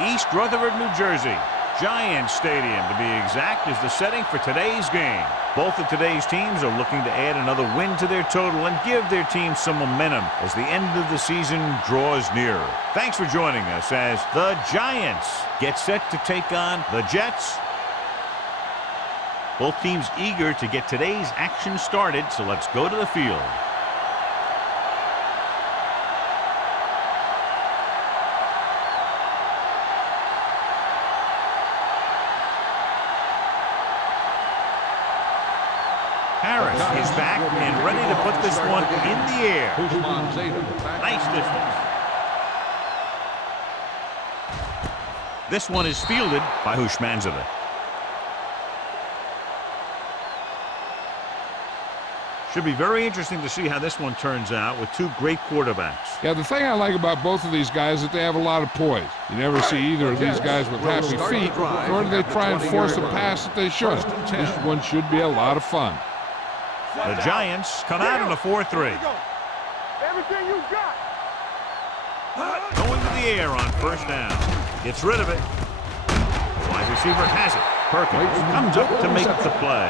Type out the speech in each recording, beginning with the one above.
East Rutherford, New Jersey. Giants Stadium, to be exact, is the setting for today's game. Both of today's teams are looking to add another win to their total and give their team some momentum as the end of the season draws nearer. Thanks for joining us as the Giants get set to take on the Jets. Both teams eager to get today's action started, so let's go to the field. Harris is back and ready to put this one in the air. Nice distance. This one is fielded by Hushmanzadeh. Should be very interesting to see how this one turns out with two great quarterbacks. Yeah, the thing I like about both of these guys is that they have a lot of poise. You never see either of these guys with happy feet, nor do they try and force a pass that they should. This one should be a lot of fun. The Giants come out in a 4-3. Everything you got. Going to the air on first down. Gets rid of it. The wide receiver has it. Perkins comes up to make the play.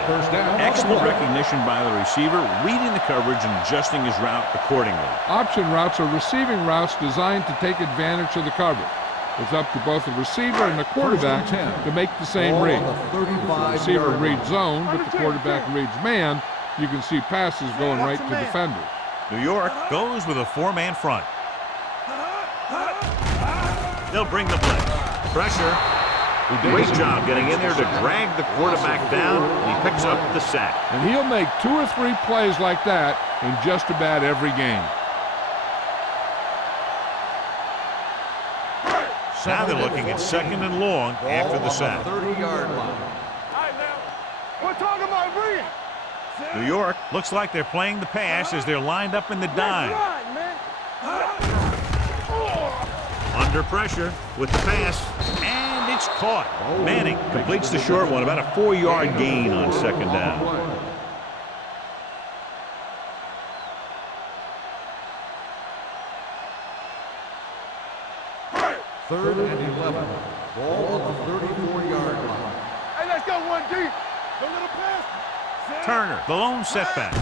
Excellent recognition by the receiver, reading the coverage and adjusting his route accordingly. Option routes are receiving routes designed to take advantage of the coverage. It's up to both the receiver and the quarterback to make the same read. The receiver reads zone, but the quarterback reads man. You can see passes going right to defenders. New York goes with a four-man front. They'll bring the blitz. Pressure. Great job getting in there to drag the quarterback down. He picks up the sack. And he'll make 2 or 3 plays like that in just about every game. Now they're looking at second and long after the sack. 30-yard line. We're talking about bringing. New York looks like they're playing the pass as they're lined up in the dime. Under pressure with the pass, and it's caught. Manning completes the short one, about a 4-yard gain on second down. Third and 11. Ball on the 34-yard line. Hey, let's go 1D. Don't let him pass. Turner, the lone setback.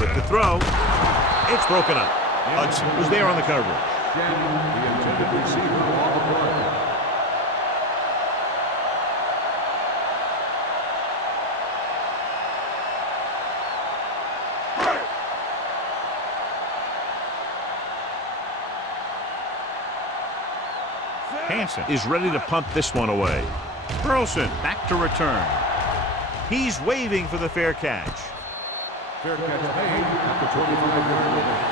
With the throw, it's broken up. Hudson was there on the coverage. The intended receiver on the play. Hansen is ready to punt this one away. Burleson back to return. He's waving for the fair catch. Fair catch made at the 25-yard line.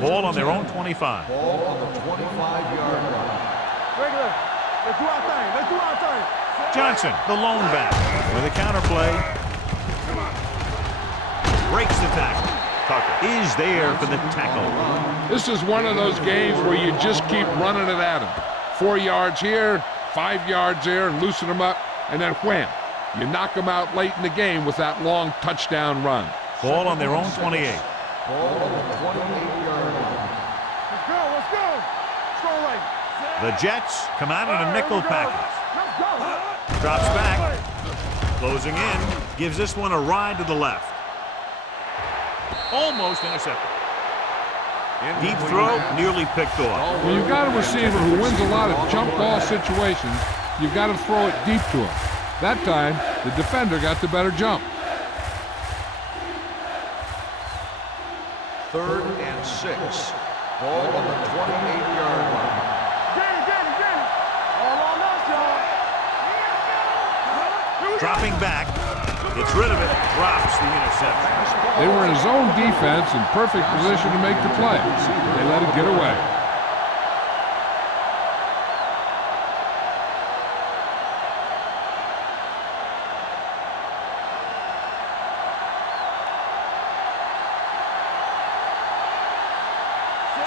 Ball on their own 25. Ball on the 25-yard line. Regular, let's do our thing. Let's do our thing. Johnson, the lone back, with a counter play. Breaks the tackle. Tucker is there for the tackle. This is one of those games where you just keep running it at them. 4 yards here, 5 yards there, and loosen them up, and then wham. You knock them out late in the game with that long touchdown run. Ball on their own 28. Ball on the 28-yard line. Let's go, let's go. Let's go right. The Jets come out in a nickel package. Drops back. Closing in. Gives this one a ride to the left. Almost intercepted. Deep throw, nearly picked off. When you've got a receiver who wins a lot of jump ball situations, you've got to throw it deep to him. That time, the defender got the better jump. 3rd and 6. Ball on the 28-yard line. Dropping back, gets rid of it, drops the interception. They were in a zone defense in perfect position to make the play. They let it get away.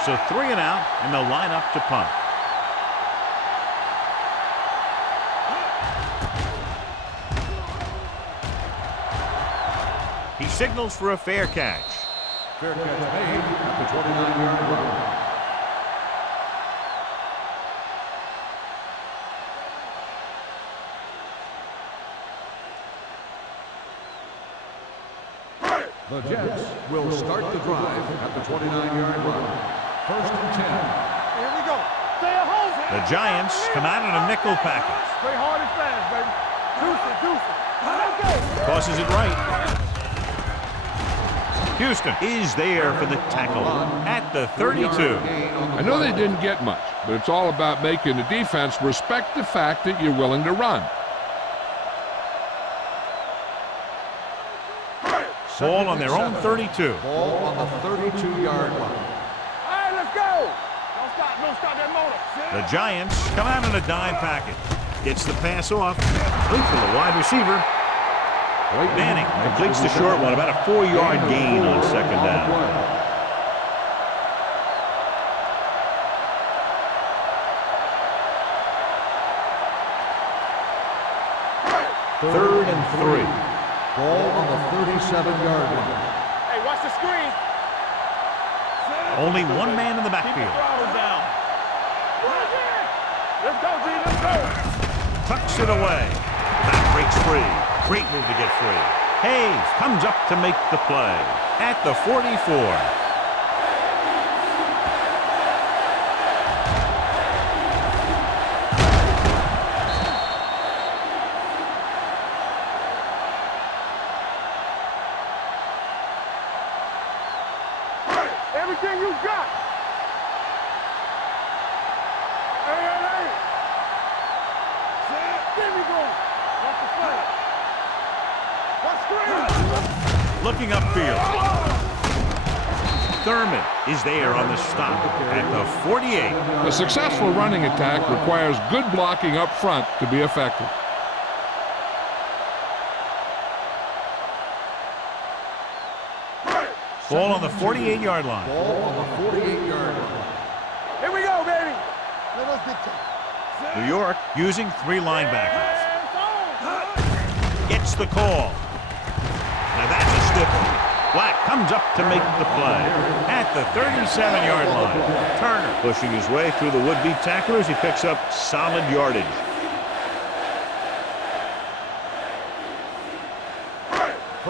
So 3 and out, and they'll line up to punt. signals for a fair catch. Fair catch made at the 29-yard line. The Jets will start the drive at the 29-yard line. 1st and 10. Here we go. Stay at home. The Giants come out in a nickel package. Play hard and fast, baby. Deuce it. Let's go. Tosses it right. Houston is there for the tackle at the 32. I know they didn't get much, but it's all about making the defense respect the fact that you're willing to run. Ball on their own 32. Ball on the 32-yard line. All right, let's go. Don't stop that motor. The Giants come out in a dime package. Gets the pass off. Complete for the wide receiver. Manning completes the short one, about a 4-yard gain on 2nd down. 3rd and 3. Ball on the 37-yard line. Hey, watch the screen. Only one man in the backfield. Throttle down. Let's go, G. Let's go. Tucks it away. Back breaks free. Great move to get free. Hayes comes up to make the play at the 44. Everything you got. Hey. There we go. Watch the flag. Watch screen. Looking upfield. Thurman is there on the stop at the 48. A successful running attack requires good blocking up front to be effective. Ball on the 48-yard line. Ball on the 48-yard line. Here we go, baby. Let us get to New York using 3 linebackers. Gets the call. Now that's a stiff one. Black comes up to make the play at the 37-yard line. Turner pushing his way through the would-be tacklers. He picks up solid yardage.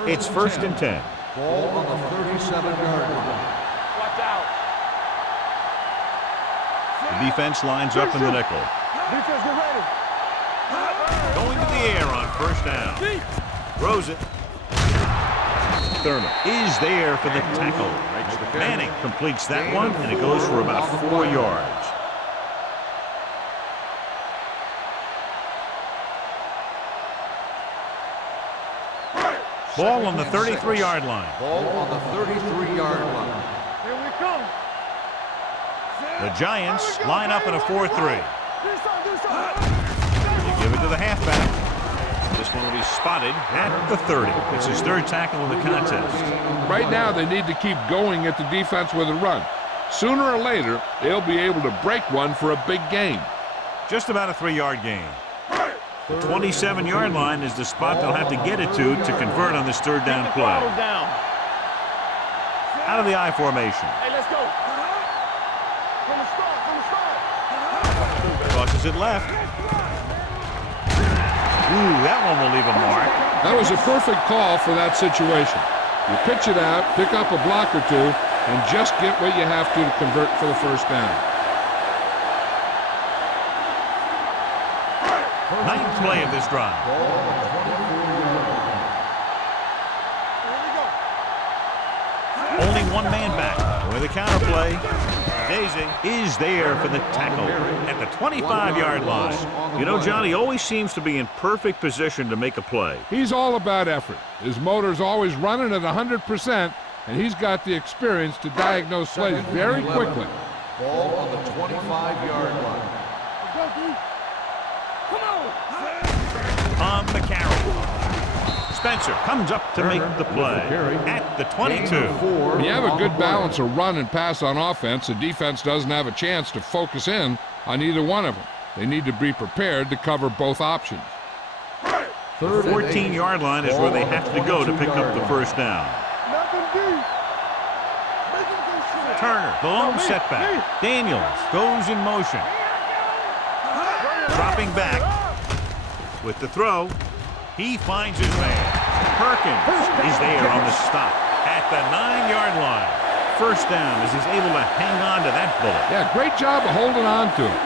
It's 1st and 10. Ball on the 37-yard line. Watch out. The defense lines up in the nickel. Defense, get ready. Going to the air on 1st down. Throws it. Thurman is there for the tackle. Manning completes that one, and it goes for about 4 yards. Ball on the 33-yard line. Ball on the 33-yard line. Here we come. The Giants line up in a 4-3. Do something. They give it to the halfback. This one will be spotted at the 30. It's his 3rd tackle of the contest. Right now, they need to keep going at the defense with a run. Sooner or later, they'll be able to break one for a big gain. Just about a 3-yard gain. The 27-yard line is the spot they'll have to get it to convert on this 3rd down play. Down. Out of the I formation. Hey, let's go. From the start. Tosses it left. Ooh, that one will leave a mark. That was a perfect call for that situation. You pitch it out, pick up a block or two, and just get what you have to convert for the 1st down. Ninth play of this drive. Only one man back. With a counter play, Daisy is there for the tackle at the 25-yard line. You know, John, he always seems to be in perfect position to make a play. He's all about effort. His motor's always running at 100%, and he's got the experience to diagnose plays very quickly. Ball on the 25-yard line. On the carry. Spencer comes up to make the play at the 22. When you have a good balance of run and pass on offense, the defense doesn't have a chance to focus in on either one of them. They need to be prepared to cover both options. The 14-yard line is where they have to go to pick up the first down. Nothing deep. Turner, the lone setback. Daniels goes in motion. Dropping back with the throw. He finds his man. Perkins is there on the stop at the 9-yard line. First down as he's able to hang on to that bullet. Yeah, great job of holding on to it.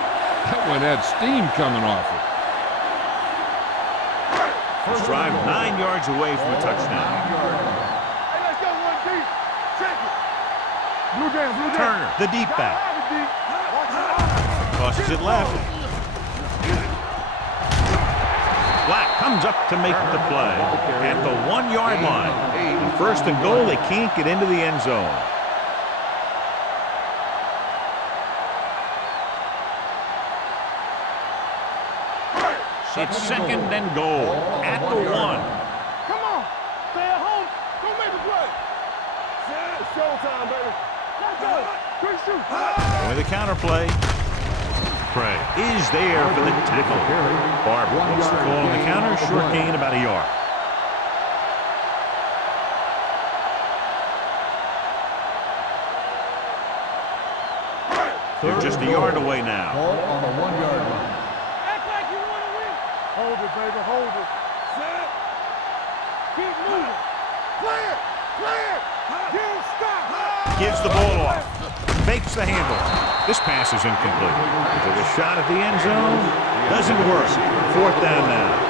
That one had steam coming off it. First drive 9 yards away from a touchdown. Hey, let's go one deep. Check it. Blue down, blue down. Turner, the deep back. Tosses it left. Black comes up to make the play at the 1-yard line. And first and goal, they can't get into the end zone. It's second and goal at the 1. Come on. Stay at home. Go make a play. It's showtime, baby. Let's go. Quick shoot. With a counter play. Craig is there for the tackle. Barber gets the call on the counter. Short gain about a yard. They're just a yard away now. On the 1-yard line. Act like you want to win. Hold it, baby. Hold it. Set. Keep moving. Play it. Play it. Don't stop. Gives the ball off. Fakes the handoff. This pass is incomplete. Took a shot at the end zone. Doesn't work. Fourth down now.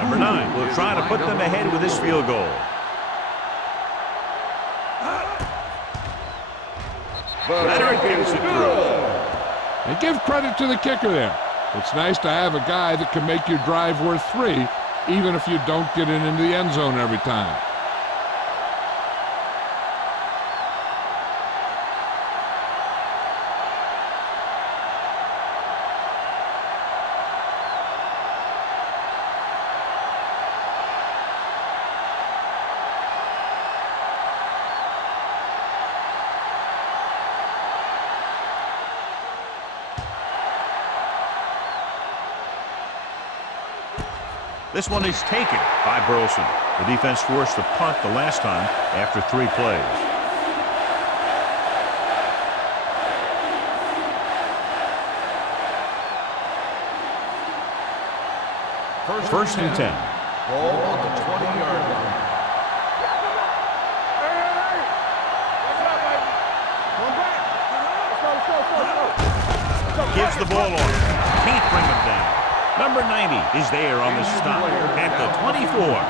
Number 9 will try to put them ahead with this field goal. Leonard gets it through. And give credit to the kicker there. It's nice to have a guy that can make your drive worth 3, even if you don't get it into the end zone every time. This one is taken by Burleson. The defense forced to punt the last time after 3 plays. First and 10. Ball on the 20-yard line. Hey. What's up, baby? Come back. Let's go. Gives the ball off. Can't bring him down. Number 90 is there on the stop at the 24.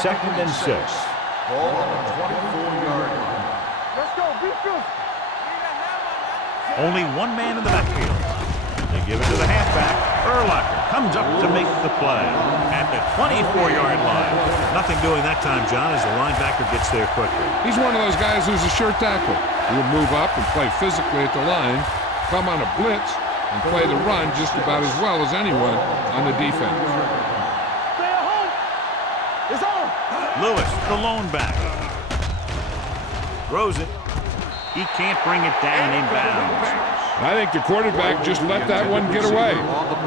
Second and 6. Ball on the 24-yard line. Let's go. Be good. Only one man in the backfield. They give it to the halfback. Urlacher comes up to make the play at the 24-yard line. Nothing doing that time, John, as the linebacker gets there quickly. He's one of those guys who's a sure tackle. He'll move up and play physically at the line, come on a blitz, and play the run just about as well as anyone on the defense. Stay at home. It's on. Lewis, the lone back. Throws it. He can't bring it down inbounds. I think the quarterback just let that one get away.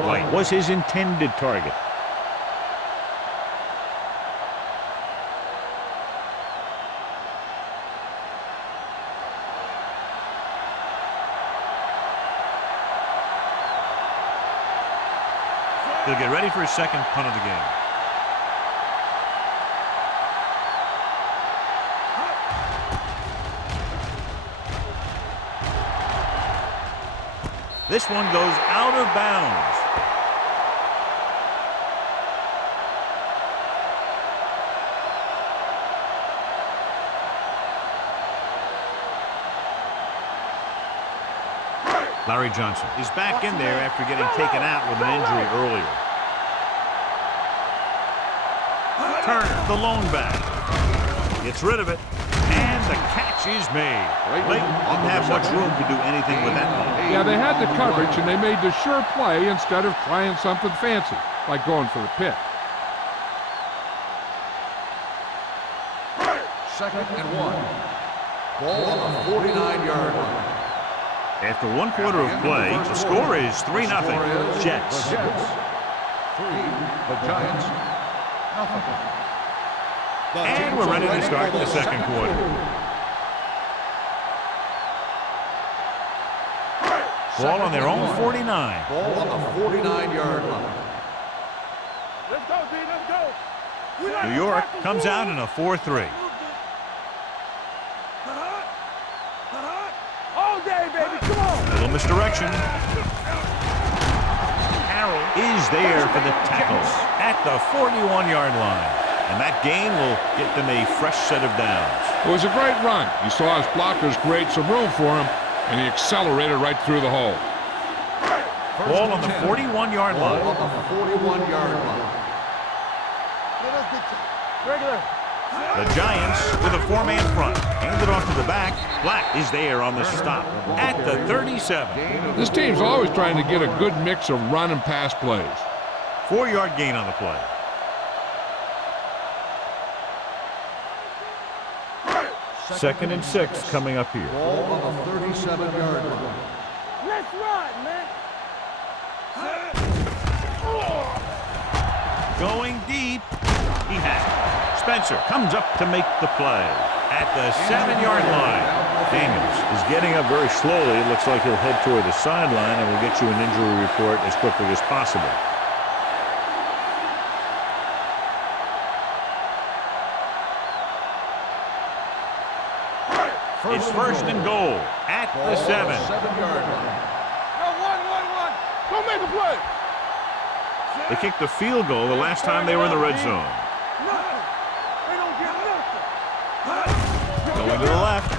White was his intended target. They'll get ready for his second punt of the game. This one goes out of bounds. Larry Johnson is back in there after getting taken out with an injury earlier. Turner, the lone back. Gets rid of it. And the catch is made. Layton didn't have much room to do anything with that one. Yeah, they had the coverage, and they made the sure play instead of trying something fancy, like going for the pick. 2nd and 1. Ball on the 49-yard line. After 1 quarter of play, the score is 3-0. Jets. The Jets 3, the Giants 0. And we're ready to start the second quarter. Ball on their own 49. Ball on the 49-yard line. Let's go, D, let's go. New York comes out in a 4-3. All day, baby, come on. Little misdirection. Carroll is there for the tackle at the 41-yard line. And that gain will get them a fresh set of downs. It was a great run. He saw his blockers create some room for him, and he accelerated right through the hole. Ball on the 41-yard line. Ball on the 41-yard line. Regular. The Giants with a 4-man front. Handed off to the back. Black is there on the stop at the 37. This team's always trying to get a good mix of run and pass plays. 4-yard gain on the play. 2nd and 6 coming up here. Ball on the 37-yard line. Let's run, man. Going deep. He has it. Spencer comes up to make the play at the 7-yard line. Daniels is getting up very slowly. It looks like he'll head toward the sideline, and we'll get you an injury report as quickly as possible. It's 1st and goal at the 7. 7-yard line. Go, 1. Go make a play. They kicked the field goal the last time they were in the red zone. Nothing. They don't get nothing. Going to the left.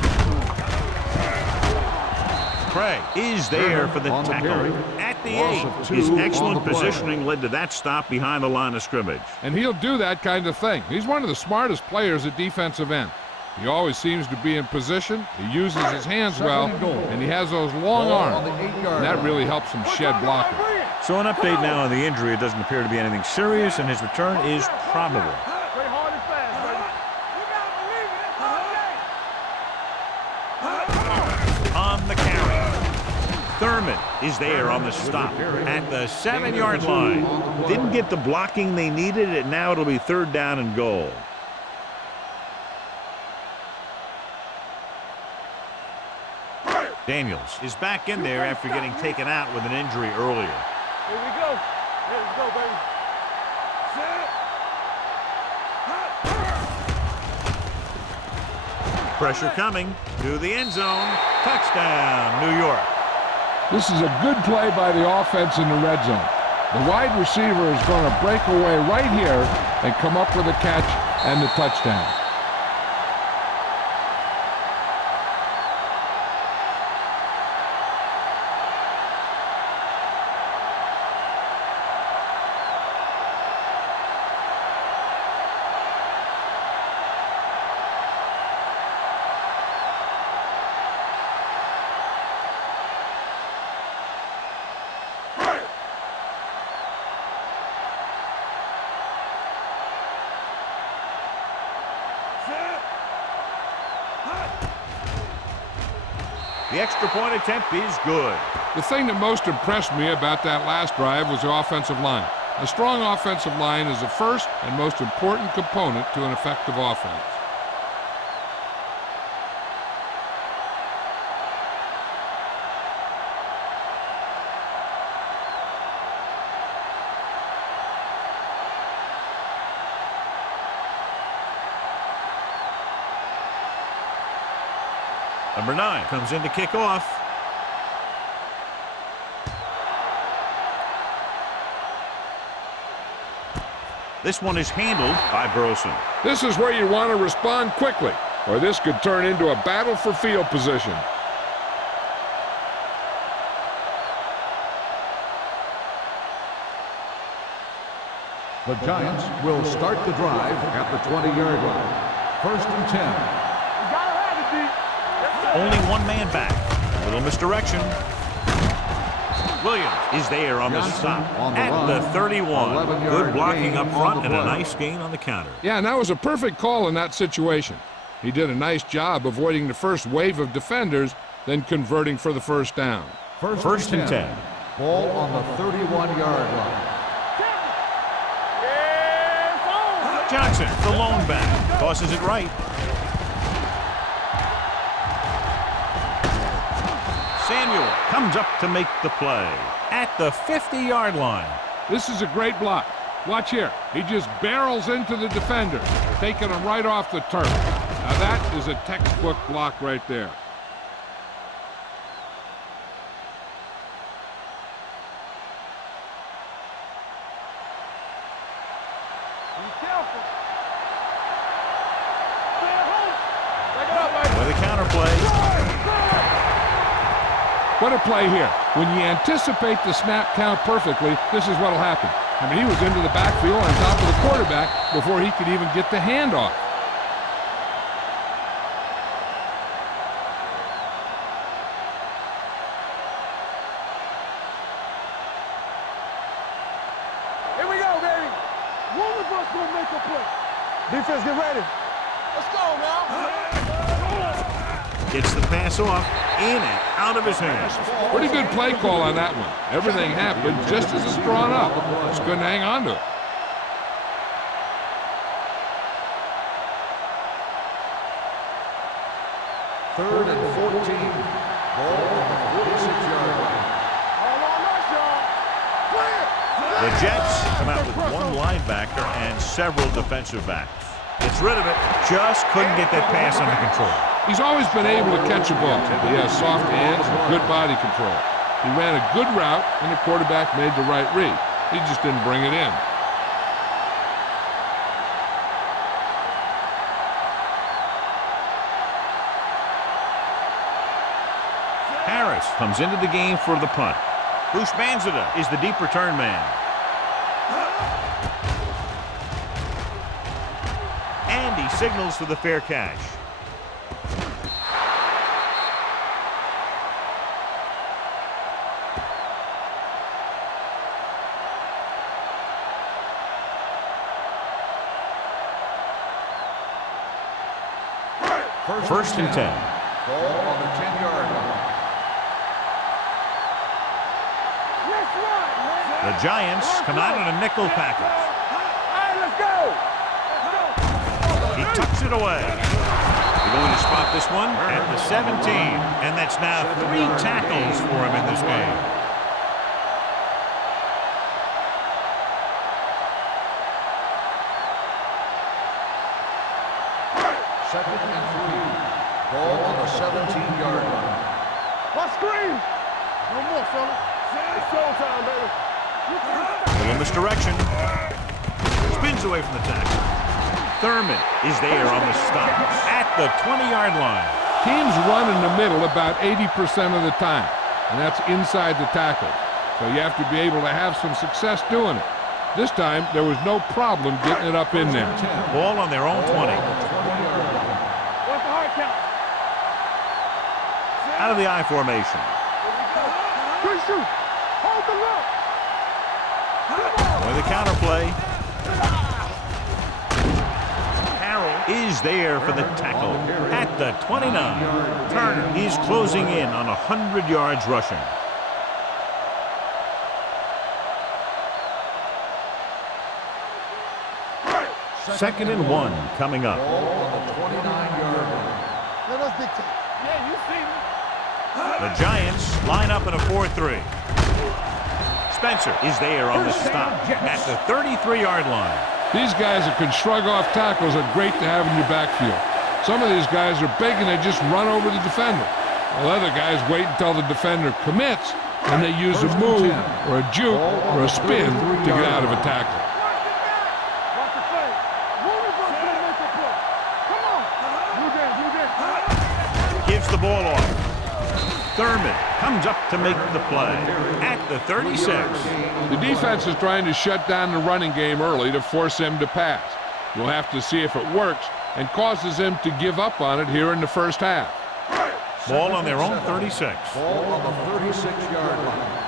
Craig is there for the tackle at the 8. His excellent positioning led to that stop behind the line of scrimmage. And he'll do that kind of thing. He's one of the smartest players at defensive end. He always seems to be in position. He uses his hands well, and he has those long arms. And that really helps him shed blockers. So an update now on the injury. It doesn't appear to be anything serious, and his return is probable. Play hard and fast, baby. On the carry. Thurman is there on the stop at the 7-yard line. Didn't get the blocking they needed, and now it'll be 3rd down and goal. Daniels is back in there after getting taken out with an injury earlier. Here we go. Here we go, baby. Pressure coming to the end zone. Touchdown, New York. This is a good play by the offense in the red zone. The wide receiver is going to break away right here and come up with a catch and the touchdown. The extra point attempt is good. The thing that most impressed me about that last drive was the offensive line. A strong offensive line is the first and most important component to an effective offense. Number 9 comes in to kick off. This one is handled by Burleson. This is where you want to respond quickly, or this could turn into a battle for field position. The Giants will start the drive at the 20-yard line. 1st and 10. You gotta have it, D. Only one man back. A little misdirection. Williams is there on the stop at the 31. Good blocking up front and a nice gain on the counter. Yeah, and that was a perfect call in that situation. He did a nice job avoiding the first wave of defenders, then converting for the first down. 1st and 10. Ball on the 31-yard line. Johnson, the lone back, tosses it right. Samuel comes up to make the play at the 50-yard line. This is a great block. Watch here. He just barrels into the defender, taking him right off the turf. Now that is a textbook block right there. With a counter play. What a play here. When you anticipate the snap count perfectly, this is what will happen. I mean, he was into the backfield on top of the quarterback before he could even get the handoff. Here we go, baby. One of us will make a play. Defense, get ready. Let's go now. Gets the pass off, in and out of his hands. Pretty good play call on that one. Everything happened just as it's drawn up. Just couldn't hang on to it. Third and 14. Ball on the 46-yard line. All on us, y'all. Play it. The Jets come out with one linebacker and several defensive backs. Gets rid of it, just couldn't get that pass under control. He's always been able to catch a ball. He has soft hands and good body control. He ran a good route, and the quarterback made the right read. He just didn't bring it in. Harris comes into the game for the punt. Bruce Banzida is the deep return man. And he signals for the fair catch. First and 10. Ball on the 10-yard line. Let's run, man. The Giants come out in a nickel package. All right, let's go. He tucks it away. They're going to spot this one at the 17. And that's now 3 tackles for him in this game. Second and 3. Ball on the 17-yard line. Let's screen. No more, fella. It's showtime, baby. A little misdirection. Spins away from the tackle. Thurman is there on the stop at the 20-yard line. Teams run in the middle about 80% of the time, and that's inside the tackle. So you have to be able to have some success doing it. This time, there was no problem getting it up in there. Ball on their own 20. What's the hard count? Out of the I formation. Good shoot. Hold the look. With a counter play. Harrell is there for the tackle at the 29. Turner is closing in on 100 yards rushing. Second and 1 coming up. Ball on the 29-yard line. Let us dictate. Yeah, you see me. The Giants line up in a 4-3. Spencer is there on the stop at the 33-yard line. These guys that can shrug off tackles are great to have in your backfield. Some of these guys are big and they just run over the defender. While other guys wait until the defender commits and they use a move or a juke or a spin to get out of a tackle. Watch the play. One of us will make a play. Come on. Blue game, blue game. Gives the ball off. Thurman comes up to make the play at the 36. The defense is trying to shut down the running game early to force him to pass. We'll have to see if it works and causes him to give up on it here in the first half. Ball on their own 36. Ball on the 36-yard line.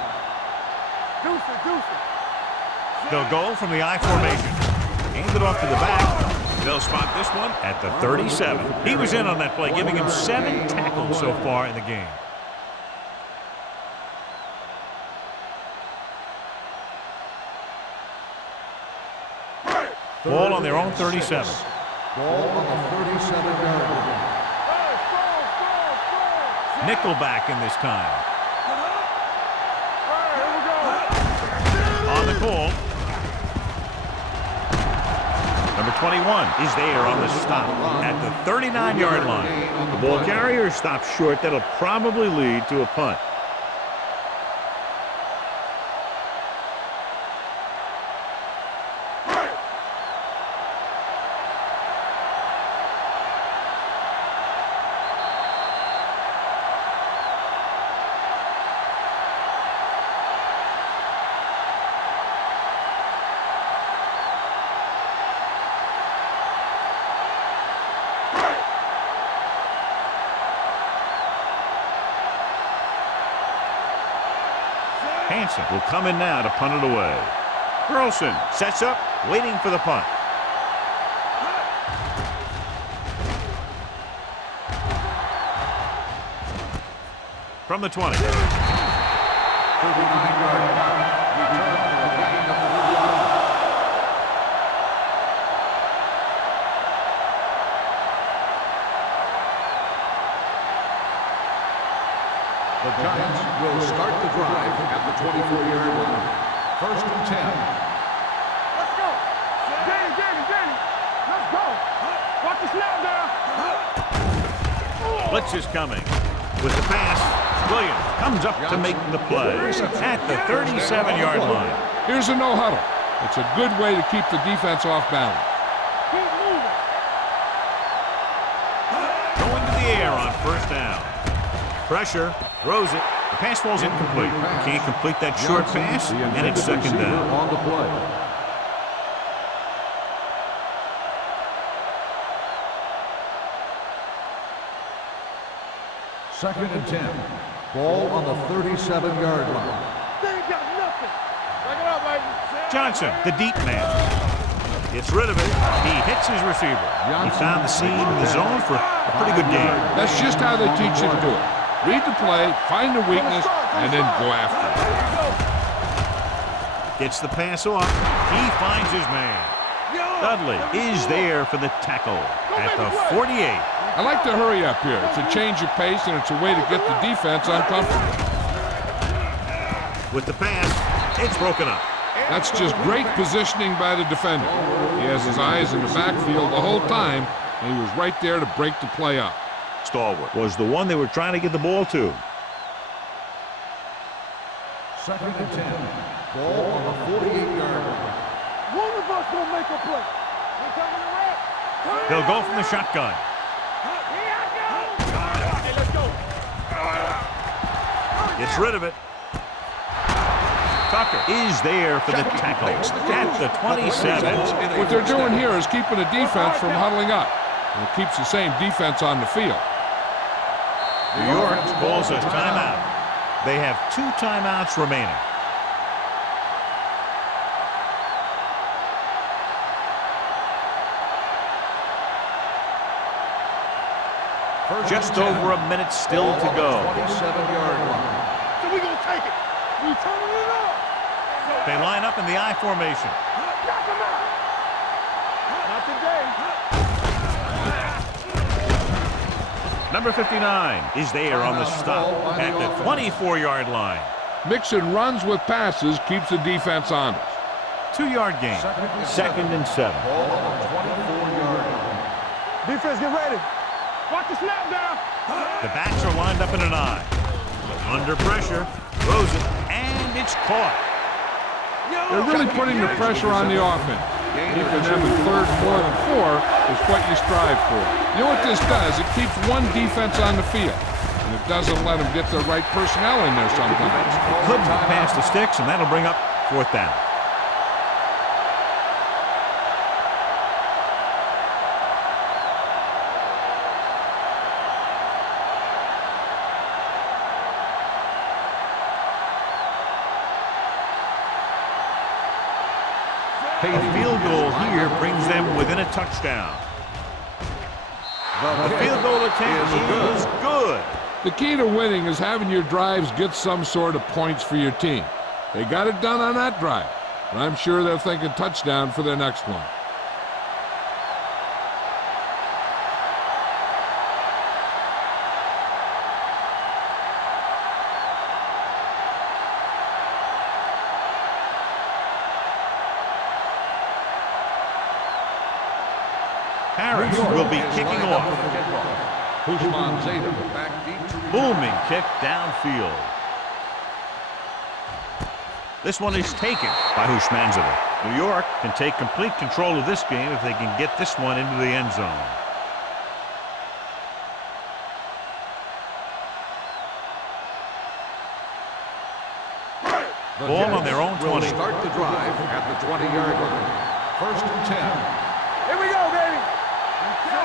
They'll go from the I formation. Hand it off to the back. They'll spot this one at the 37. He was in on that play, giving him 7 tackles so far in the game. Ball on their own 37. Ball on the 37-yard line. Nickelback in this time. On the call. Number 21 is there on the stop at the 39-yard line. The ball carrier stops short. That'll probably lead to a punt. Hansen will come in now to punt it away. Burleson sets up, waiting for the punt. From the 20. 39-yard punt. Return for a gain of 3 yards. The Giants will start the drive at the 24-yard line. 1st and 10. Let's go. Danny. Let's go. Watch the snap down. Blitz is coming. With the pass, Williams comes up to make the play at the 37-yard line. Here's a no-huddle. It's a good way to keep the defense off balance. Keep moving. Going to the air on 1st down. Pressure, throws it. The pass falls incomplete. Can't complete that short pass, and it's 2nd down. On the play. Second and 10. Ball on the 37-yard line. They ain't got nothing. Back it up, baby. Johnson, the deep man. Gets rid of it. He hits his receiver. He found the seam in the zone for a pretty good game. That's just how they teach you to do it. Read the play, find the weakness, and then go after it. Gets the pass off. He finds his man. Dudley is there for the tackle at the 48. I like to hurry up here. It's a change of pace, and it's a way to get the defense uncomfortable. With the pass, it's broken up. That's just great positioning by the defender. He has his eyes in the backfield the whole time, and he was right there to break the play up. Stalwart was the one they were trying to get the ball to. 2nd and 10. Ball on the 48-yard line. One of us gonna make a play. We coming to red. They'll go from the shotgun. Here I go. Hey, let's go. Gets rid of it. Tucker is there for the tackle at the 27. What they're doing here is keeping the defense from huddling up. And it keeps the same defense on the field. New York calls a timeout. They have 2 timeouts remaining. Just over a minute still to go. 27-yard line. So we gonna take it. We turning it up. They line up in the I formation. Knock him out. Not today. Number 59 is there on the stop at the 24-yard line. Mixing runs with passes keeps the defense honest. 2-yard gain. 2nd and 7. Ball on the 24-yard line. Defense, get ready. Watch the snap down. The backs are lined up in an I. Under pressure, throws it, and it's caught. They're really putting the pressure on the offense. Keeping them in 3rd and more than 4 is what you strive for. You know what this does? It keeps one defense on the field. and it doesn't let them get the right personnel in there sometimes. Couldn't pass the sticks, and that'll bring up 4th down. A field goal here brings them within a touchdown. The field goal attempt is good. The key to winning is having your drives get some sort of points for your team. They got it done on that drive, but I'm sure they're thinking touchdown for their next one. Harris will be kicking off. Booming kick downfield. This one is taken by Hushmanzadeh. New York can take complete control of this game if they can get this one into the end zone. Ball on their own 20. Start the drive at the 20-yard line. 1st and 10. Here we go, baby.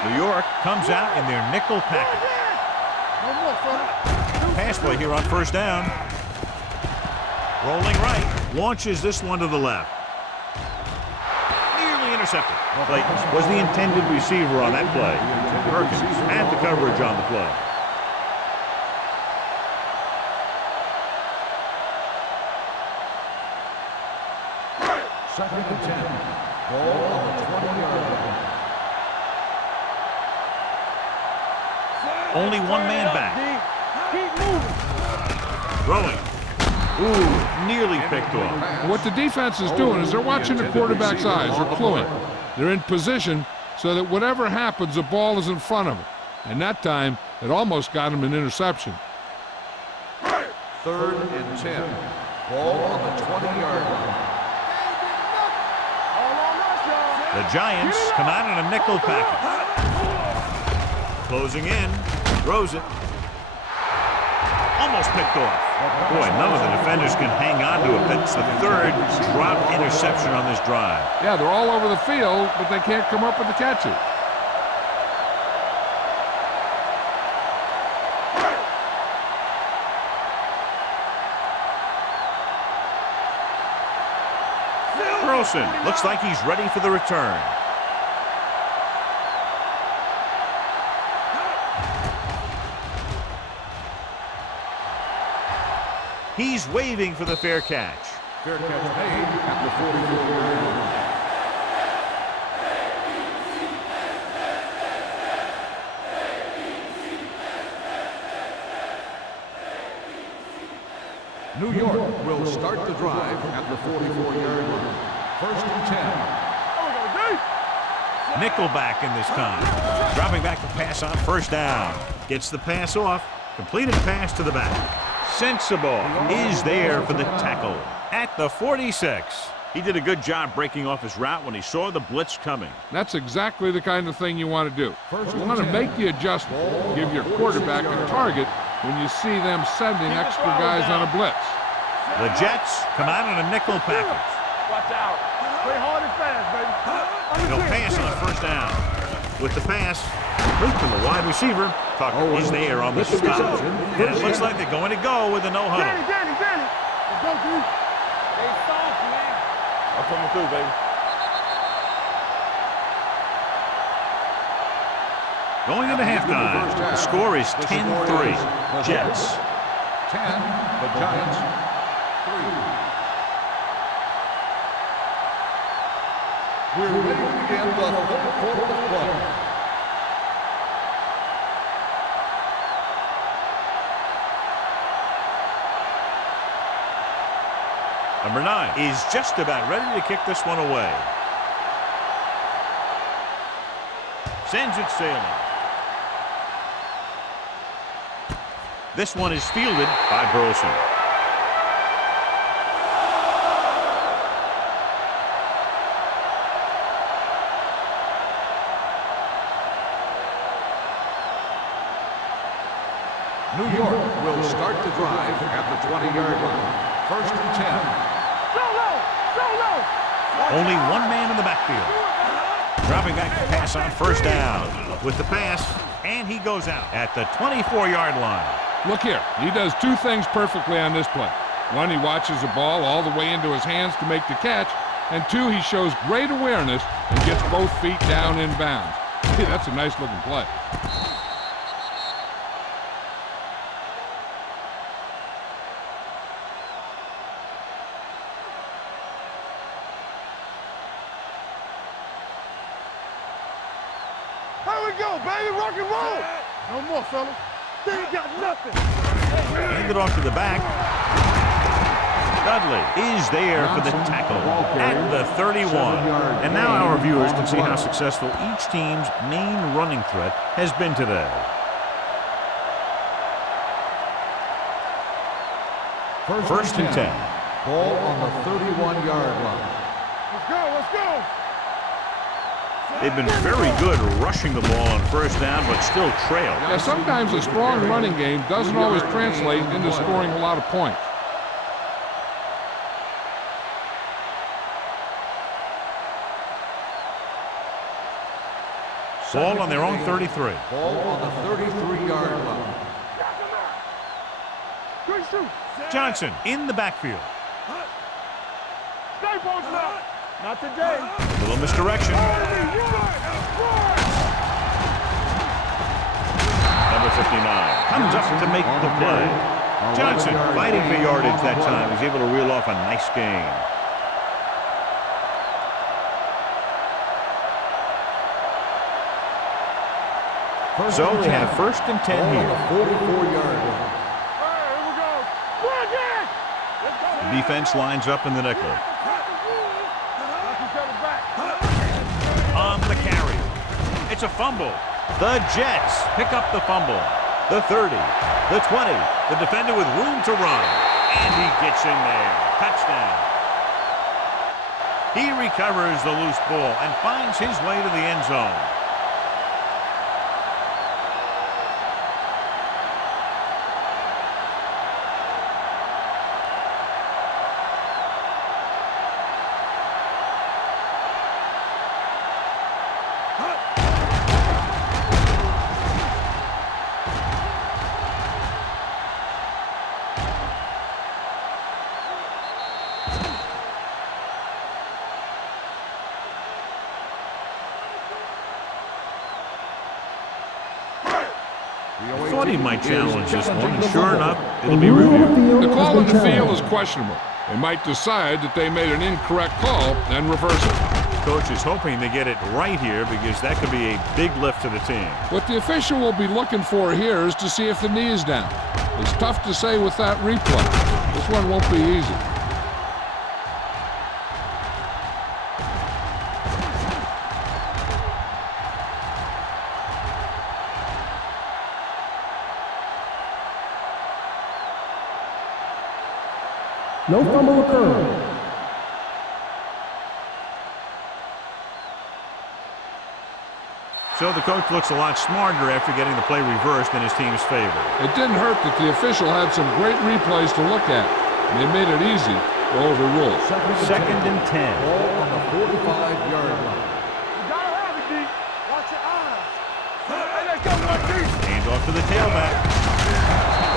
New York comes out in their nickel package. No more, fella. Pass play here on 1st down. Rolling right, launches this one to the left. Nearly intercepted. Clayton was the intended receiver on that play. Perkins had the coverage on the play. Second and 10. Ball on the 20-yard line. Only one man back. Keep moving. Throwing. Ooh, nearly picked off. What the defense is doing is they're watching the quarterback's eyes. They're cluing. They're in position so that whatever happens, the ball is in front of them. And that time, it almost got him an interception. 3rd and 10. Ball on the 20-yard line. The Giants come out in a nickel package. Closing in, throws it. Almost picked off. Boy, none of the defenders can hang on to it. That's the 3rd drop interception on this drive. Yeah, they're all over the field, but they can't come up with the catches. Burleson looks like he's ready for the return. He's waving for the fair catch. Fair catch made at the 44-yard line. New York will start the drive at the 44-yard line. 1st and 10. Nickelback in this time. Dropping back to pass on 1st down. Gets the pass off. Completed pass to the back. Sensible is there for the tackle at the 46. He did a good job breaking off his route when he saw the blitz coming. That's exactly the kind of thing you want to do. You want to make the adjustment, give your quarterback a target when you see them sending extra guys on a blitz. The Jets come out in a nickel package. Watch out. Play hard and fast, baby. They'll pass on the 1st down. With the pass, complete to the wide receiver. Tucker is there on the stop. And it looks like they're going to go with a no-huddle. Danny. Let's go, dude. Stay soft, man. I'm coming through, baby. Going into halftime, the score is 10-3. Jets. 10, the Giants 3. We're ready to begin the 3rd quarter of play. Number 9 is just about ready to kick this one away. Sends it sailing. This one is fielded by Burleson. New York will start the drive at the 20-yard line. First and 10. Solo! Solo! Only one man in the backfield. Dropping back to pass on first down. With the pass, and he goes out at the 24-yard line. Look here. He does two things perfectly on this play. One, he watches the ball all the way into his hands to make the catch. And two, he shows great awareness and gets both feet down in bounds. Hey, that's a nice-looking play. Here we go, baby. Rock and roll. No more, fellas. They ain't got nothing. Hand it off to the back. Dudley is there for the tackle at the 31. And now our viewers can see how successful each team's main running threat has been today. First and 10. Ball on the 31-yard line. Let's go, let's go. They've been very good rushing the ball on first down, but still trail. Yeah, sometimes a strong running game doesn't always translate into scoring a lot of points. Ball on their own 33. Ball on the 33-yard line. Good shoot. Johnson in the backfield. Stay posted up. Not today. Little misdirection. Number 59 comes up to make the play. Johnson fighting for yardage that time. He's able to reel off a nice gain. So we have first and 10 here. 44-yard line. Here we go. Run again. The defense lines up in the nickel. Knock each other back. On the carry. It's a fumble. The Jets pick up the fumble. The 30, the 20, the defender with room to run. And he gets in there. Touchdown. He recovers the loose ball and finds his way to the end zone. Thought he might challenge this one, and sure enough, it'll be reviewed. The call on the field is questionable. They might decide that they made an incorrect call and reverse it. Coach is hoping they get it right here because that could be a big lift to the team. What the official will be looking for here is to see if the knee is down. It's tough to say with that replay. This one won't be easy. No fumble occurred. So the coach looks a lot smarter after getting the play reversed in his team's favor. It didn't hurt that the official had some great replays to look at, and they made it easy to overrule. Second and 10. Ball on the 45-yard line. You gotta have it, D. Watch your eyes. Hey, let's go, NYJ. Hands off to the tailback.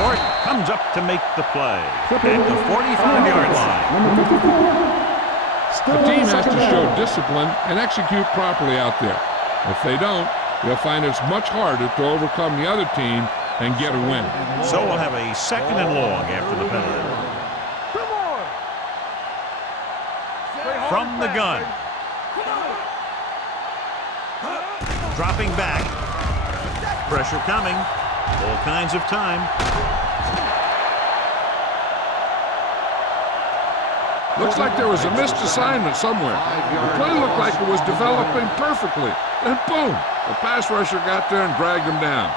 Ford comes up to make the play at the 45-yard line. The team has to show discipline and execute properly out there. If they don't, they'll find it's much harder to overcome the other team and get a win. So we'll have a second and long after the penalty. Come on. From the gun. Dropping back. Pressure coming. All kinds of time. Looks like there was a missed assignment somewhere. The play looked like it was developing perfectly. And boom, the pass rusher got there and dragged him down.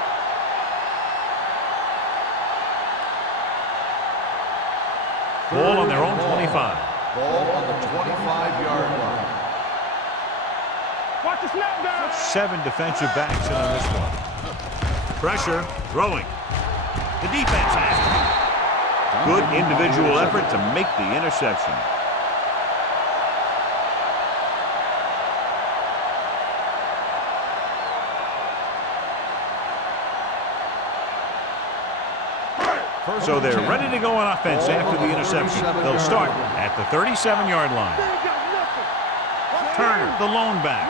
Ball on their own 25. Ball on the 25-yard line. Watch the snap down. 7 defensive backs in on this one. Pressure, throwing. The defense has it. Good individual effort to make the interception. So they're ready to go on offense after the interception. They'll start at the 37-yard line. Turner, the lone back.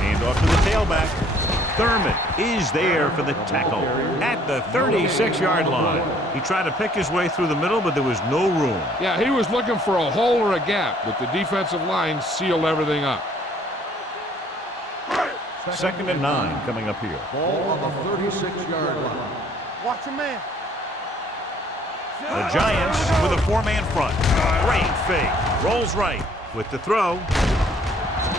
Hand off to the tailback. Thurman is there for the tackle at the 36-yard line. He tried to pick his way through the middle, but there was no room. Yeah, he was looking for a hole or a gap, but the defensive line sealed everything up. 2nd and 9 coming up here. Ball on the 36-yard line. Watch a man. The Giants with a 4-man front. Great fake. Rolls right with the throw.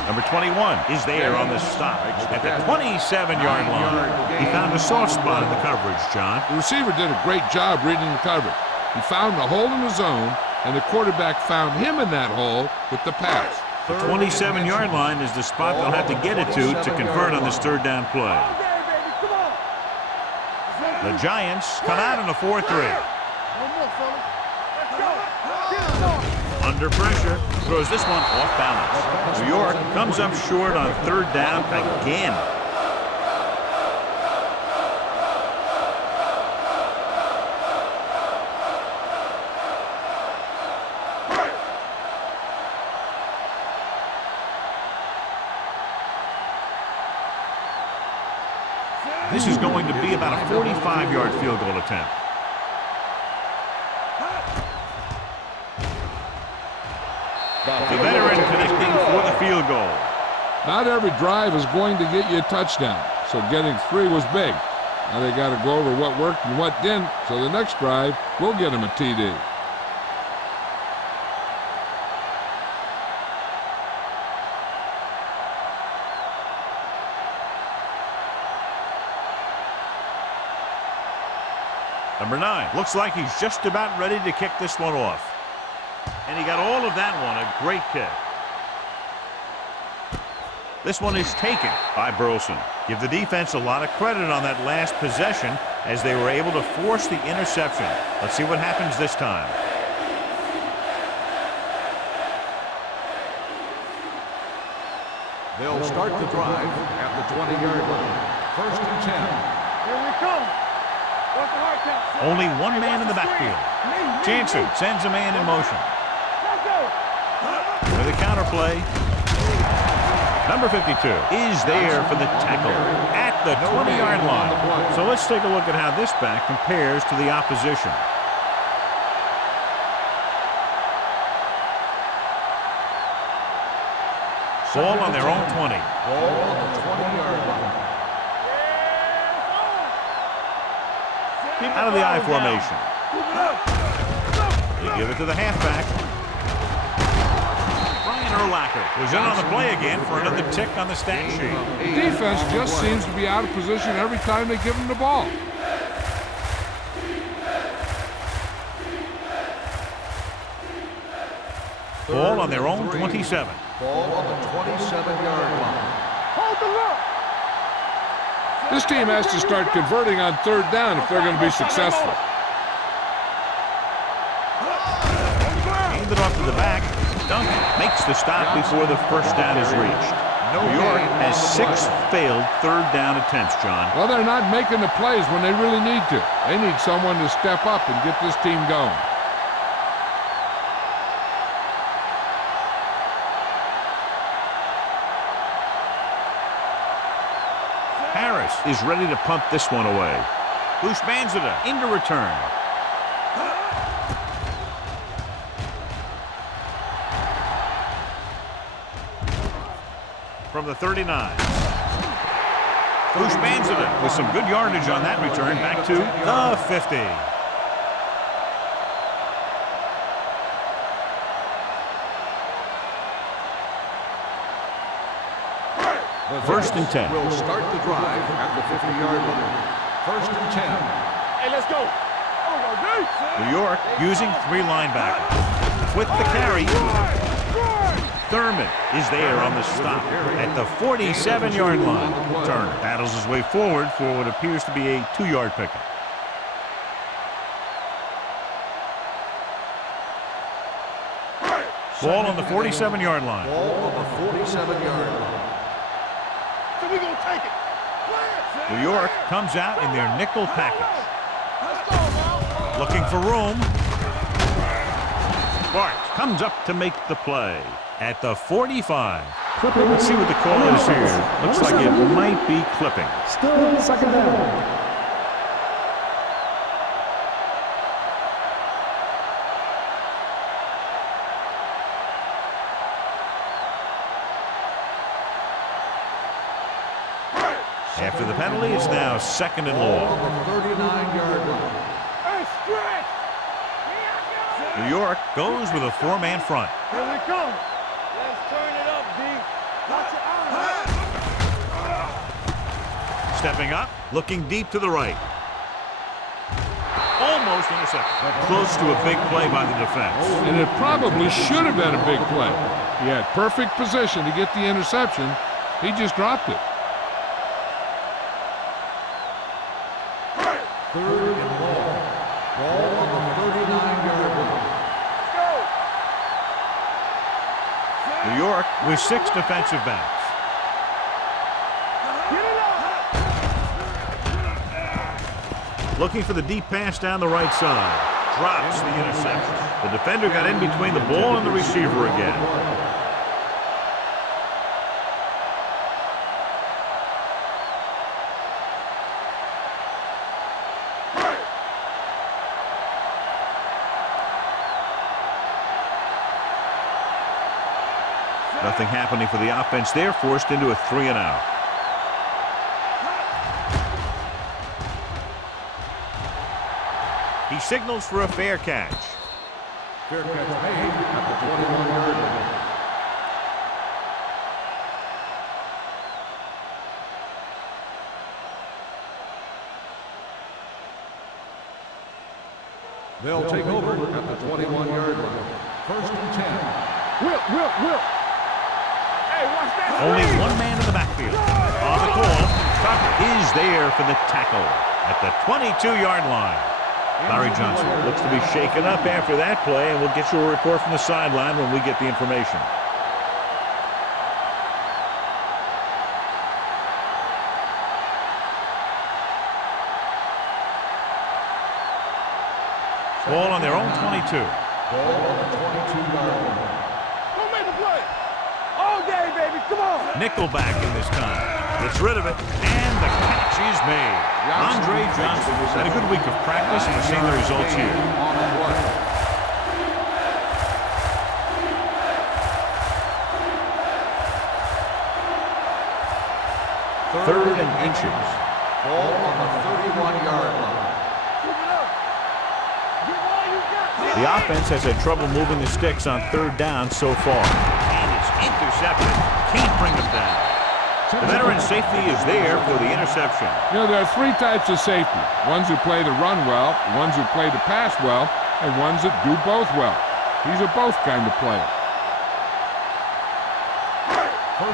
Number 21 is there on the stop at the 27-yard line. He found a soft spot in the coverage, John. The receiver did a great job reading the coverage. He found the hole in the zone, and the quarterback found him in that hole with the pass. The 27-yard line is the spot they'll have to get it to convert on this 3rd down play. The Giants come out in a 4-3. Under pressure, throws this one off balance. New York comes up short on 3rd down again. This is going to be about a 45-yard field goal attempt. The veteran connecting for the field goal. Not every drive is going to get you a touchdown, so getting 3 was big. Now they got to go over what worked and what didn't, so the next drive will get them a TD. Number 9 looks like he's just about ready to kick this one off. And he got all of that one, a great kick. This one is taken by Burleson. Give the defense a lot of credit on that last possession as they were able to force the interception. Let's see what happens this time. They'll start the drive at the 20-yard line. 1st and 10. Here we come. What's the hard count? Only one man in the backfield. Jansen sends a man in motion. With a counter play. Number 52 is there for the tackle at the 20-yard line. So let's take a look at how this back compares to the opposition. Ball on their own 20. Ball on the 20-yard line. Out of the I formation. They give it to the halfback. Brian Urlacher was in on the play again for another tick on the stat sheet. The defense just seems to be out of position every time they give them the ball. Ball on their own 27. Ball on the 27-yard line. Hold the look. This team has to start converting on 3rd down if they're going to be successful. Handed off to the back. Duncan makes the stop before the 1st down is reached. New York has 6 failed 3rd down attempts, John. Well, they're not making the plays when they really need to. They need someone to step up and get this team going. Harris is ready to punt this one away. Bush Banzida into return. From the 39. Bush Banzida with some good yardage on that return back to the 50. The 1st and 10. Will start the drive at the 50-yard line. 1st and 10. Hey, let's go. New York using 3 linebackers. With the carry. Thurman is there on the stop at the 47-yard line. Turner battles his way forward for what appears to be a 2-yard pickup. Ball on the 47-yard line. Ball on the 47-yard line. So we gonna take it. New York comes out in their nickel package. Let's go now. Looking for room. Bart comes up to make the play at the 45. Let's see what the call is here. Looks like it might be clipping. Still second down. After the penalty, it's now second and long. On the 39-yard line. Hey, stretch. New York goes with a 4-man front. Here we come. Let's turn it up, D. Watch your eyes. Stepping up, looking deep to the right. Almost intercepted. Close to a big play by the defense. And it probably should have been a big play. He had perfect position to get the interception. He just dropped it. Third and long. Ball on the 39-yard line. New York with 6 defensive backs. Looking for the deep pass down the right side. Drops the interception. The defender got in between the ball and the receiver again. Nothing happening for the offense there, forced into a 3-and-out. He signals for a fair catch. Fair catch made at the 21-yard line. They'll take over at the 21-yard line. First and 10. Whip. Hey, watch that. Only one man in the backfield. On the call, Tucker is there for the tackle at the 22-yard line. Larry Johnson looks to be shaken up after that play, and we'll get you a report from the sideline when we get the information. Ball on their own 22. Ball on the 22-yard line. Don't make the play. All day, baby. Come on. Nickelback in this time. Gets rid of it, and the catch is made. Andre Johnson has had a good week of practice, and we're seeing the results here. On the play. Third and inches. Ball on the 31-yard line. Keep it up. Give all you got. The offense has had trouble moving the sticks on third down so far. And it's intercepted. Can't bring them down. The veteran safety is there for the interception. You know, there are 3 types of safety. Ones who play the run well, ones who play the pass well, and ones that do both well. He's a both kind of player.